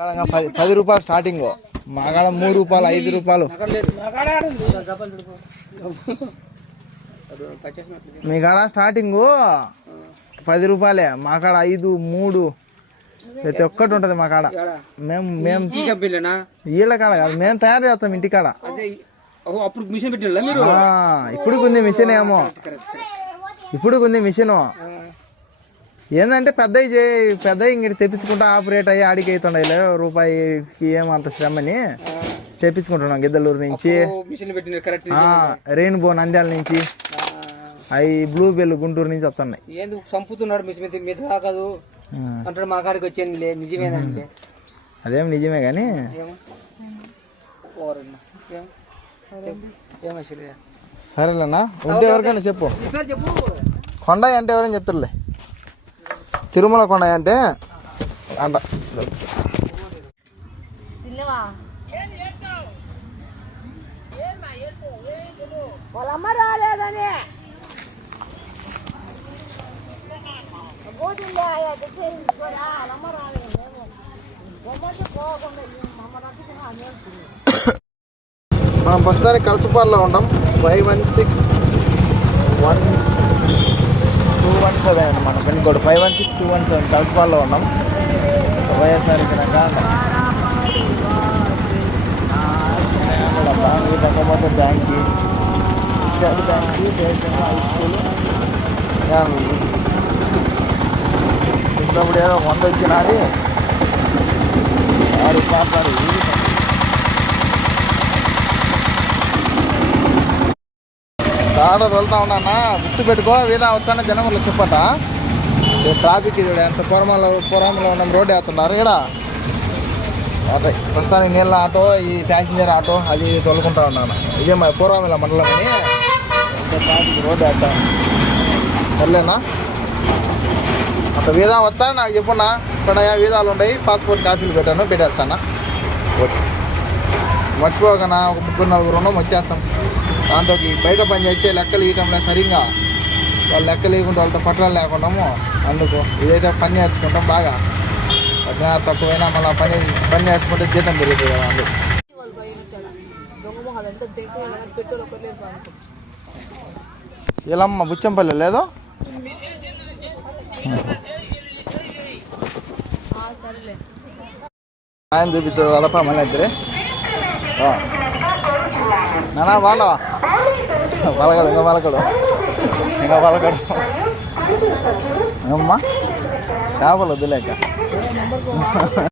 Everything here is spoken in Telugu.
10 రూపాయలు స్టార్టింగ్, మా కాడ 3 రూపాయలు 5 రూపాయలు. మీ కాడ స్టార్టింగ్ 10 రూపాయలే, మా కాడ 5, 3 ప్రతి ఒక్కటి ఉంటది మా కాడ. మేము వీళ్ళ కాడ కాదు, మేము తయారు చేస్తాం ఇంటికాడ. ఇప్పుడు ఉంది మిషన్ ఏమో, ఇప్పుడు ఉంది మిషన్. ఏంటంటే పెద్దవి ఇంక తెప్పించుకుంటా ఆపరేట్ అయ్యి ఆడికి అవుతుండే రూపాయికి ఏమంత శ్రమని తెప్పించుకుంటున్నాం. గిద్దలూరు నుంచి, రెయిన్బో నంద్యాల నుంచి, అవి బ్లూ బెల్ గుంటూరు నుంచి వస్తున్నాయి. చంపుతున్నాడు అంటాడు, మా కాడికి వచ్చేది నిజమేనండి. అదేం నిజమే కానీ సరేలేనా. ఉంటే ఎవరికైనా చెప్పు. కొండ అంటే ఎవరైనా చెప్తారులే. తిరుమల కొండ అంటే అంట. మనం ప్రస్తుతానికి కలసపాడులో ఉంటాం. 516217 అనమాట పిన్ కోడ్. 516217 కలసపాడులో ఉన్నాం. వైఎస్ఆర్ బ్యాంక్, పక్కపోతే బ్యాంక్కి, స్టేట్ బ్యాంక్కి, హై స్కూల్. ఇప్పుడు ఏదో 100 వచ్చినది ఆడు మాట్లాడి దాడ వెళ్తా ఉన్నా. గుర్తు పెట్టుకో, వీధా వస్తానే జనములు చెప్పట. ట్రాఫిక్ ఇది ఎంత పురంలో ఉన్నాం. రోడ్డు వేస్తున్నారు ఇక్కడ. ఆటో ప్రస్తుతానికి నీళ్ళ ఆటో, ఈ ప్యాసింజర్ ఆటో అది తొలుకుంటా ఉన్నాను. ఇదే మా పూర్వమిల మండలం అని ట్రాఫిక్ రోడ్డు వేస్తాను. వెళ్ళేనా అట్లా వీధా వస్తా నాకు చెప్పున్నా. ఇక్కడ వీధాలు ఉంటాయి, పాస్పోర్ట్ కాపీలు పెట్టేస్తానా. ఓకే, మర్చిపోకనా. ఒక 3-4 ఉన్నాం, వచ్చేస్తాం. దాంతో బయట పని చేస్తే లెక్కలు ఇవ్వటంలో సరిగ్గా వాళ్ళు లెక్కలు ఇవ్వకుండా వాళ్ళతో పట్టణాలు లేకున్నాము. అందుకు ఇదైతే పని నేర్చుకుంటాం బాగా. పట్టణాలు తక్కువైనా మళ్ళీ పని నేర్చుకుంటే జీతం పెరుగుతుంది కదా. అందుకు ఇలామ్మ బుచ్చంపల్లి లేదు. ఆయన చూపించారు అడప మన ఇద్దరే. నానా బాగున్నావా? పలకడు ఇంకా పలకడు అమ్మా. చేపలు వద్దులేక